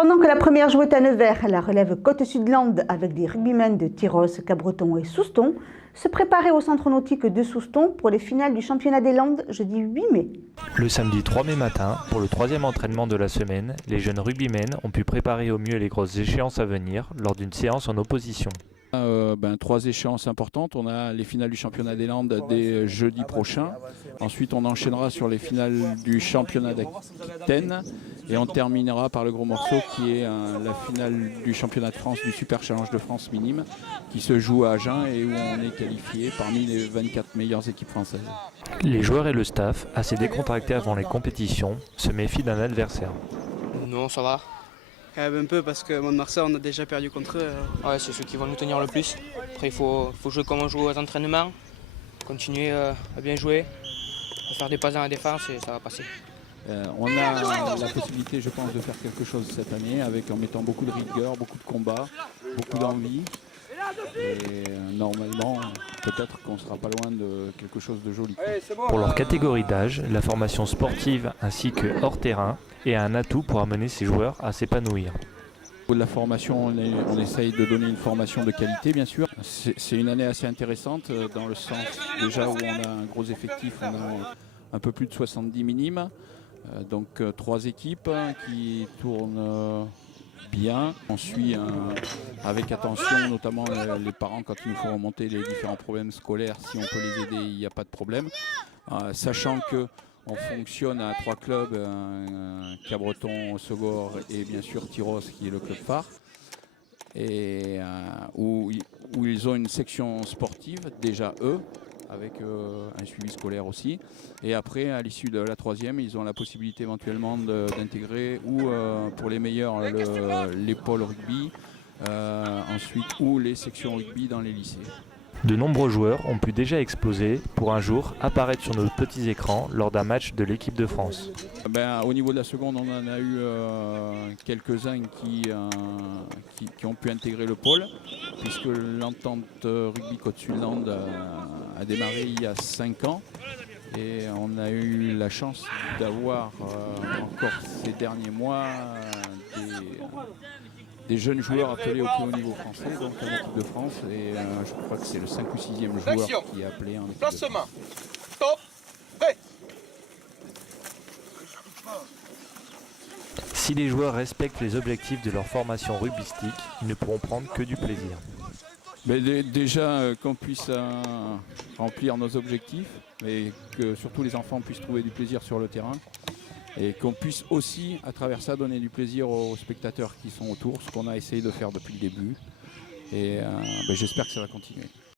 Pendant que la première jouait à Nevers, la relève Côte-Sud-Land avec des rugbymen de Tyrosse, Cabreton et Souston se préparait au centre nautique de Souston pour les finales du championnat des Landes jeudi 8 mai. Le samedi 3 mai matin, pour le troisième entraînement de la semaine, les jeunes rugbymen ont pu préparer au mieux les grosses échéances à venir lors d'une séance en opposition. Trois échéances importantes. On a les finales du championnat des Landes dès jeudi prochain. Ensuite, on enchaînera sur les finales du championnat d'Aquitaine. Et on terminera par le gros morceau qui est la finale du championnat de France du Super Challenge de France minime qui se joue à Agen et où on est qualifié parmi les 24 meilleures équipes françaises. Les joueurs et le staff, assez décontractés avant les compétitions, se méfient d'un adversaire. Non, ça va. Un peu parce que Mont-de-Marsan, on a déjà perdu contre eux. Ouais, c'est ceux qui vont nous tenir le plus. Après, il faut jouer comme on joue aux entraînements, continuer à bien jouer, à faire des passes dans la défense et ça va passer. On a la possibilité, je pense, de faire quelque chose cette année en mettant beaucoup de rigueur, beaucoup de combats, beaucoup d'envie. Et normalement, peut-être qu'on ne sera pas loin de quelque chose de joli. Pour leur catégorie d'âge, la formation sportive ainsi que hors terrain est un atout pour amener ces joueurs à s'épanouir. Au niveau de la formation, on essaye de donner une formation de qualité, bien sûr. C'est une année assez intéressante dans le sens déjà où on a un gros effectif, on a un peu plus de 70 minimes. Donc 3 équipes qui tournent bien. On suit avec attention, notamment les parents quand il nous faut remonter les différents problèmes scolaires. Si on peut les aider, il n'y a pas de problème. Sachant qu'on fonctionne à 3 clubs, Cabreton, Segor et bien sûr Tyrosse qui est le club phare. Et où ils ont une section sportive, déjà eux, avec un suivi scolaire aussi. Et après, à l'issue de la 3e, ils ont la possibilité éventuellement d'intégrer ou pour les meilleurs les pôles rugby, ensuite ou les sections rugby dans les lycées. De nombreux joueurs ont pu déjà exploser pour un jour apparaître sur nos petits écrans lors d'un match de l'équipe de France. Au niveau de la seconde, on en a eu quelques-uns qui ont pu intégrer le pôle, puisque l'entente rugby Côte-Sud-Land a démarré il y a 5 ans. Et on a eu la chance d'avoir encore ces derniers mois des jeunes joueurs appelés au plus haut niveau français, donc en équipe de France. Et je crois que c'est le 5 ou 6e joueur qui est appelé en équipe de France. Stop. Si les joueurs respectent les objectifs de leur formation rugbystique, ils ne pourront prendre que du plaisir. Mais déjà qu'on puisse remplir nos objectifs, mais que surtout les enfants puissent trouver du plaisir sur le terrain et qu'on puisse aussi à travers ça donner du plaisir aux spectateurs qui sont autour, ce qu'on a essayé de faire depuis le début et j'espère que ça va continuer.